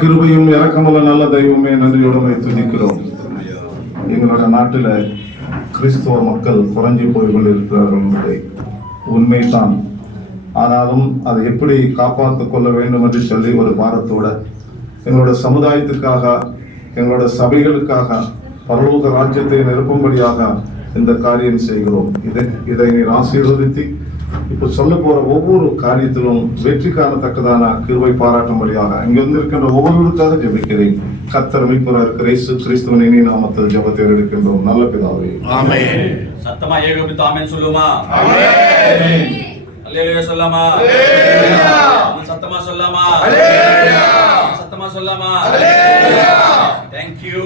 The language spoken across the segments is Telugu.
கிருபையும் இறக்கமுள்ள நல்ல தெய்வமே நன்றியுடமை துதிக்கிறோம் எங்களோட நாட்டில் கிறிஸ்துவ மக்கள் குறைஞ்சி போய் கொண்டிருக்கிறார்கள் என்பதை உண்மைதான். ஆனாலும் அதை எப்படி காப்பாற்றிக் கொள்ள வேண்டும் என்று சொல்லி ஒரு பாரத்தோட எங்களோட சமுதாயத்துக்காக எங்களோட சபைகளுக்காக பரலோக ராஜ்யத்தை நிரப்பும்படியாக இந்த காரியம் செய்கிறோம். இதை இதை நீர் ஆசீர்வதித்து இப்போ சொல்ல போற ஒவ்வொரு காரியத்திலும் வெற்றி காணத்தக்கதான கிருபை பாராட்டும்படியாக இங்க வந்திருக்கின்ற ஒவ்வொருவருக்காக ஜெபிக்கிறேன். கத்தர் மீட்பராக இருக்கிற இயேசு கிறிஸ்துவின் இனி நாமத்தில் ஜெபத்தை எடுக்கின்றோம் நல்ல பிதாவே. சத்தமா ஏகோபித்து ஆமென் சொல்லுமா? அல்லேலூயா சொல்லாமா? சத்தமா சொல்லாமா? சத்தமா சொல்லாமா? தேங்க் யூ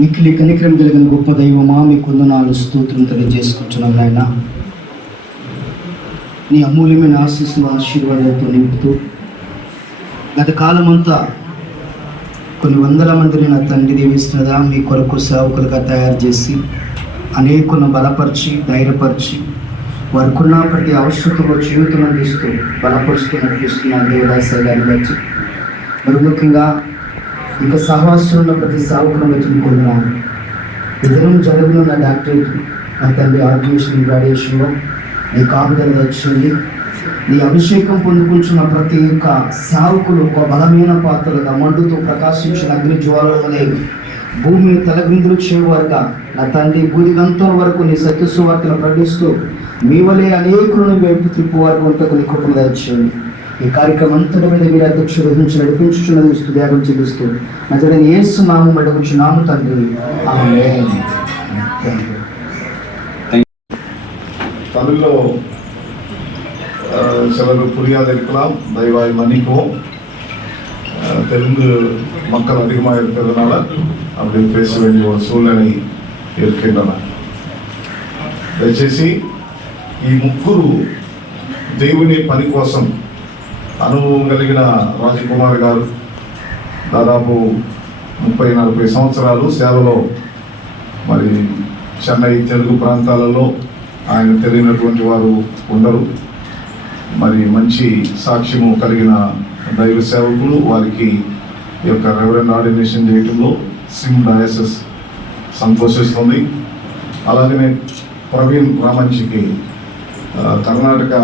మిక్కిలి కనికరం కలిగిన గొప్ప దైవమా మీ కొందనాలు స్తోత్రం తెలియజేసుకుంటున్నాం నాయన. నీ అమూల్యమైన ఆశీస్సులు ఆశీర్వాదాలతో నింపుతూ గత కాలమంతా కొన్ని వందల మందిని నా తండ్రి దీవిస్తున్నదా మీ కొరకు సేవకులుగా తయారు చేసి అనేకులను బలపరిచి ధైర్యపరిచి వారికున్న ప్రతి అవసరతలో జీవితం అందిస్తూ బలపరుస్తూ నడిపిస్తున్న దేవదాస గారిని బట్టి. మరి ముఖ్యంగా ఇక సహవాసంలో ప్రతి సేవకులను వెతుకుంటున్నాను ఇద్దరం జరుగుతున్న డాక్టరేట్ నా తండ్రి ఆర్గ్యుయేషన్ గ్రాడ్యుయేషన్లో నీ కాపుదలుగా వచ్చింది నీ అభిషేకం పొందుకుంటున్న ప్రతి ఒక్క సేవకులు ఒక బలమైన పాత్రలుగా మండుతూ ప్రకాశించిన అగ్ని జ్వాలల భూమి భూమిని తలగ్రిందులు చేయవారుగా నా తండ్రి భూదిగంతం వరకు నీ సత్యసువార్తను ప్రకటిస్తూ మీ వలె అనేకులను వైపు తిప్పువారు ఉంటకు నీ కృపను దాచేయండి ఈ కార్యక్రమం అంతటి మీద మీరు అధ్యక్షుడు వహించి నడిపించుచున్నది స్తుత్యాగం చెల్లిస్తూ నజరని ఏసు నామం అడుగుచు నామ తండ్రి. ఆమేన్. தமிழில் சிலர் புரியாத இருக்கலாம் தயவாய் மன்னிக்கவும் தெலுங்கு மக்கள் அதிகமாக இருக்கிறதுனால அப்படி பேச வேண்டிய ஒரு சூழ்நிலை இருக்கின்றன దయచేసి ఈ ముగ్గురు దేవుని పని కోసం అనుభవం కలిగిన రాజకుమార్ గారు దాదాపు ముప్పై నలభై సంవత్సరాలు సేవలో మరి చెన్నై తెలుగు ప్రాంతాలలో ఆయన తెలియనటువంటి వారు ఉండరు. మరి మంచి సాక్ష్యము కలిగిన దైవ సేవకులు వారికి ఈ యొక్క రెవరెండ్ ఆర్డినేషన్ చేయటంలో సిమ్ డయాసెస్ సంతోషిస్తుంది. అలాగనే ప్రవీణ్ రామంచికి కర్ణాటక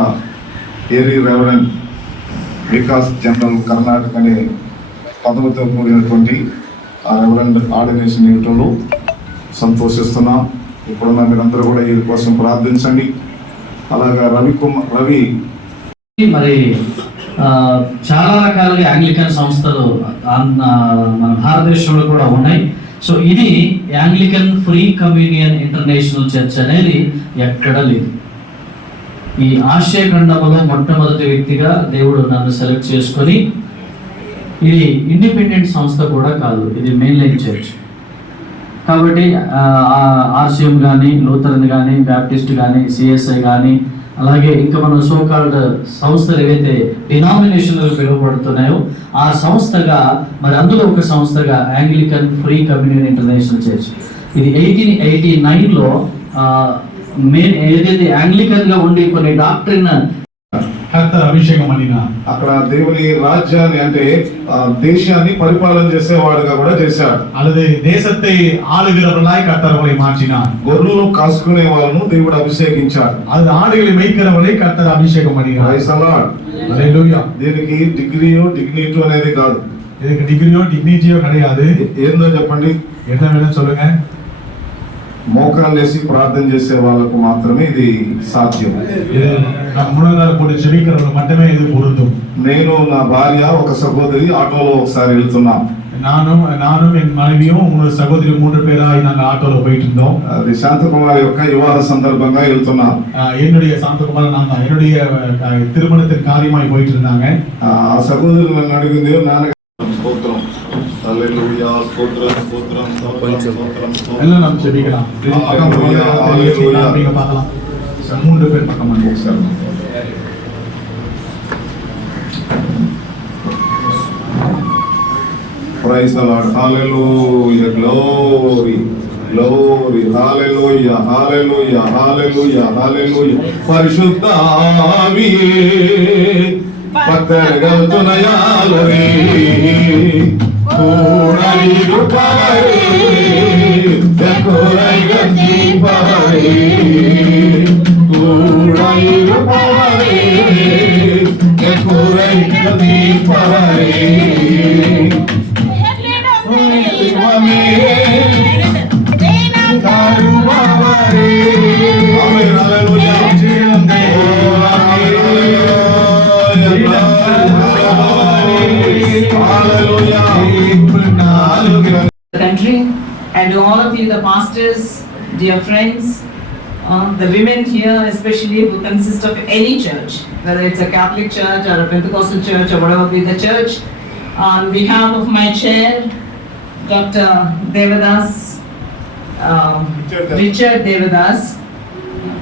ఏరి రెవరెండ్ వికాస్ జనరల్ కర్ణాటక అనే పదవితో కూడినటువంటి ఆ రెవరెండ్ ఆర్డినేషన్ ఇవ్వటంలో సంతోషిస్తున్నాం. ఇప్పుడున్న మీరందరూ కూడా వీరి కోసం ప్రార్థించండి. అలాగా రవి కుమార్ రవి. మరి ఆ, చాలా రకాలుగా యాంగ్లికన్ సంస్థలు మన భారతదేశంలో కూడా ఉన్నాయి. సో ఇది Anglican free communion international church అనేది ఎక్కడ లేదు. ఈ ఆశయ ఖండంలో మొట్టమొదటి వ్యక్తిగా దేవుడు నన్ను సెలెక్ట్ చేసుకొని ఇది ఇండిపెండెంట్ సంస్థ కూడా కాదు ఇది మెయిన్ లైన్ చర్చ్ కాబట్టి ఆర్సిఎం కానీ లూథరన్ కానీ బ్యాప్టిస్ట్ కానీ సిఎస్ఐ కానీ అలాగే ఇంకా మన సోకాల్డ్ సంస్థలు ఏవైతే డినామినేషన్లు పిలువబడుతున్నాయో ఆ సంస్థగా మరి అందులో ఒక సంస్థగా Anglican free communion international church ఇది ఎయిటీన్ ఎయిటీ నైన్లో మెయిన్ ఏదైతే యాంగ్లికన్గా ఉండి కొన్ని డాక్టరిన్ கர்த்தர் அபிஷேகம் பண்ணினார் అక్కడ దేవుని రాజ్యాన్ని అంటే ఆ, దేశాన్ని పరిపాలన చేసేవాడుగా కూడా చేశాడు அல்லது தேசத்தை ஆளுகிறவர்களாய் கர்த்தர் அவளை மாற்றினார் గొర్రెలను కాసుకునే వాళ్ళను దేవుడు అభిషేకించాడు அது ஆடுகளை மேய்க்கிறவளை கர்த்தர் அபிஷேகம் பண்ணினார் Praise the Lord. அல்லேலூயா దీనికి డిగ్రీయో డిగ్నిటో అనేది కాదు இதுக்கு டிகிரியோ டிக்னிட்டியோ கிடையாது ఏ- ఏందో చెప్పండి என்ன வேணும் சொல்லுங்க మోకాలు వేసి ప్రార్థన చేసే వాళ్ళకు మాత్రమే ఇది సాధ్యం இது நம் முழங்கால் போட்டு செபிக்கிறவர்கள் மட்டுமே இது பொருந்தும் నేను నా భార్య ఒక సహోదరి ఆటోలో ఒకసారి వెళ్తున్నాం நானும் நானும் என் மனைவியும் உங்களோட சகோதரி மூன்று பேராய் நாங்க ஆட்டோல போயிட்டு இருந்தோம் అది శాంతకుమారి యొక్క వివాహ సందర్భంగా వెళ్తున్నాం ஆஹ் என்னுடைய சாந்தகுமார் நாங்க என்னுடைய ஆஹ், திருமணத்தின் காரியமாய் போயிட்டு இருந்தாங்க ఆ సహోదరులు నన్ను అడిగింది నాన్న స్తోత్రం హల్లెలూయా స్తోత్రం స్తోత్రం స్తోత్రం స్తోత్రం స్తోత్రం எல்லாம் நம்ம ஜெபிக்கலாம் நீங்க பார்க்கலாம் மூன்று பேர் பக்கம் வந்து ఒకసారి Praise the Lord. Hallelujah. Glory. Glory. Hallelujah. Hallelujah. Hallelujah. Hallelujah. పరిశుద్ధ ఆవియే పత్తరగల్ பூனையிருப்பவரே தகுரைகள் தீபவரே and to all of you, the pastors, dear friends, uh, the women here especially who consist of any church, whether it's a Catholic church or a Pentecostal church or whatever be the church, on behalf of my chair, Dr. Devadas, um, Richard Richard Devadas,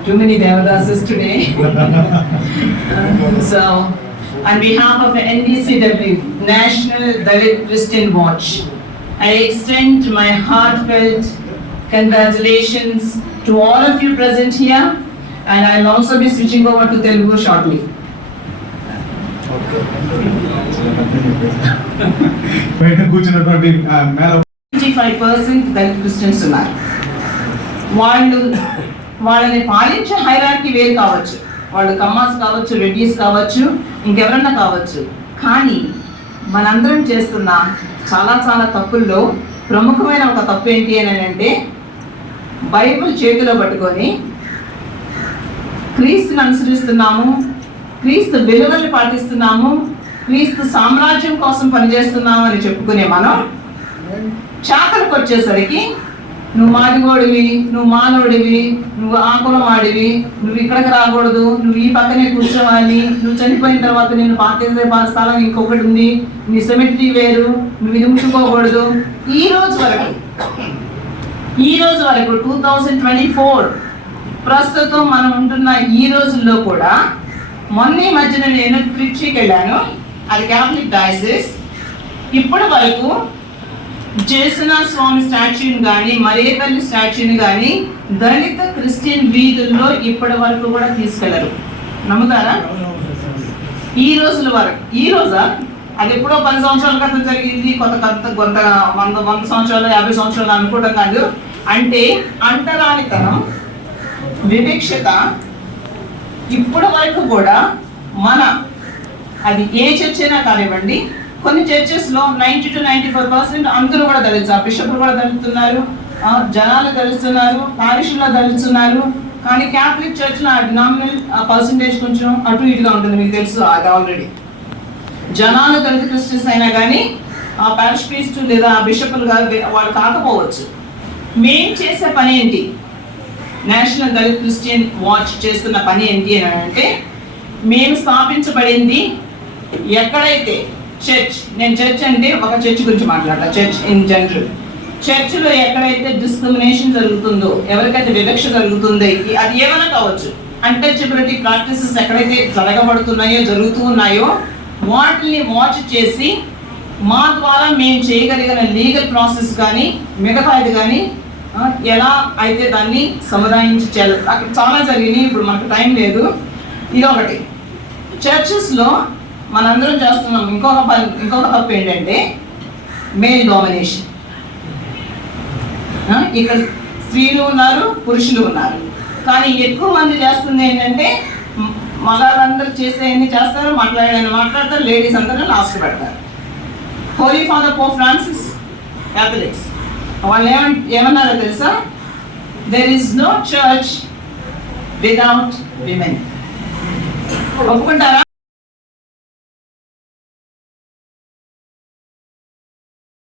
too many Devadases today. Uh, So, on behalf of NDCW, National Dalit Christian Watch, I extend my heartfelt congratulations to all of you present here, and I'll also be switching over to Telugu shortly. బయట కూర్చున్నటువంటి ఆ, మేల ఫైవ్ పర్సెంట్ దళిత క్రిస్టియన్స్ ఉన్నారు వాళ్ళు వాళ్ళని పాలించే హైరార్కీ వేరు కావచ్చు వాళ్ళు కమ్మాస్ కావచ్చు రెడ్డిస్ కావచ్చు ఇంకెవరన్నా కావచ్చు కానీ మనందరం చేస్తున్న చాలా చాలా తప్పుల్లో ప్రముఖమైన ఒక తప్పు ఏంటి అని అంటే బైబిల్ చేతిలో పట్టుకొని క్రీస్తుని అనుసరిస్తున్నాము క్రీస్తు విలువల్ని పాటిస్తున్నాము క్రీస్తు సామ్రాజ్యం కోసం పనిచేస్తున్నాము అని చెప్పుకునే మనం చాకలకు వచ్చేసరికి నువ్వు మాదిగోడివి నువ్వు మానవుడివి నువ్వు ఆ వాడివి నువ్వు ఇక్కడికి రాకూడదు నువ్వు ఈ పక్కనే కూర్చోవాలి నువ్వు చనిపోయిన తర్వాత నేను పాతేదే పా- స్థలం ఇంకొకటి ఉంది. నీ సెమిట్రీ వేరు నువ్వు ఇది ముట్టుకోకూడదు. ఈ రోజు వరకు ఈ రోజు వరకు టూ థౌజండ్ ట్వంటీ ఫోర్ ప్రస్తుతం మనం ఉంటున్న ఈ రోజుల్లో కూడా మొన్న మధ్యన నేను ట్రిప్స్కి వెళ్ళాను అది క్యాథలిక్ డయాసిస్ ఇప్పటి వరకు జేసున స్వామి స్టాచ్యూని కానీ మరేపల్లి స్టాచ్యూని కానీ దళిత క్రిస్టియన్ వీధుల్లో ఇప్పటి వరకు కూడా తీసుకెళ్ళరు. నమ్ముతారా? ఈ రోజుల వరకు. ఈ రోజా? అది ఎప్పుడో పది సంవత్సరాల క్రితం జరిగింది. కొంత కొంత కొంత వంద వంద సంవత్సరాలు యాభై సంవత్సరాలు అనుకోవడం కాదు. అంటే అంటరానితనం వివక్షత ఇప్పటి వరకు కూడా మన అది ఏ చర్చైనా కానివ్వండి కొన్ని చర్చెస్లో ninety two ninety five percent అందరూ కూడా దళిత బిషప్లు కూడా దళితున్నారు జనాలు దళిస్తున్నారు పారిషుల్లో దళితున్నారు. కానీ క్యాథలిక్ చర్చ్లో ఆ డినామినల్ పర్సంటేజ్ కొంచెం అటు ఇటుగా ఉంటుంది మీకు తెలుసు అది ఆల్రెడీ జనాలు దళిత క్రిస్టియన్స్ అయినా కానీ ఆ పారిష్ ప్రీస్ట్ లేదా ఆ బిషప్లు గారు వాళ్ళు కాకపోవచ్చు. మేం చేసే పని ఏంటి? నేషనల్ దళిత్ క్రిస్టియన్ వాచ్ చేస్తున్న పని ఏంటి అని అంటే మేము స్థాపించబడింది ఎక్కడైతే చర్చ్ నేను చర్చ్ అంటే ఒక చర్చ్ గురించి మాట్లాడతా. చర్చ్ ఇన్ జనరల్ చర్చ్లో ఎక్కడైతే డిస్క్రిమినేషన్ జరుగుతుందో ఎవరికైతే వివక్ష జరుగుతుందో అది ఏమైనా కావచ్చు. అన్టచబిలిటీ ప్రాక్టీసెస్ ఎక్కడైతే జరగబడుతున్నాయో జరుగుతూ ఉన్నాయో వాటిని వాచ్ చేసి మా ద్వారా మేము చేయగలిగిన లీగల్ ప్రాసెస్ కానీ మిగతాది కానీ ఎలా అయితే దాన్ని సముదాయించి చేయాలి. అక్కడ చాలా జరిగినాయి ఇప్పుడు మనకు టైం లేదు. ఇది ఒకటి. చర్చెస్లో మనందరం చేస్తున్నాం. ఇంకొక పని ఇంకొక తప్పు ఏంటంటే మేల్ డామినేషన్ ఇక్కడ స్త్రీలు ఉన్నారు పురుషులు ఉన్నారు. కానీ ఎక్కువ మంది చేస్తుంది ఏంటంటే మగాళ్ళందరూ చేసే ఎన్ని చేస్తారు మాట్లాడని మాట్లాడతారు లేడీస్ అందరూ లాస్ట్ పెడతారు. Holy father pope Francis Catholics వాళ్ళు ఏమన్ ఏమన్నారో తెలుసా? There is no church without women ఒప్పుకుంటారా?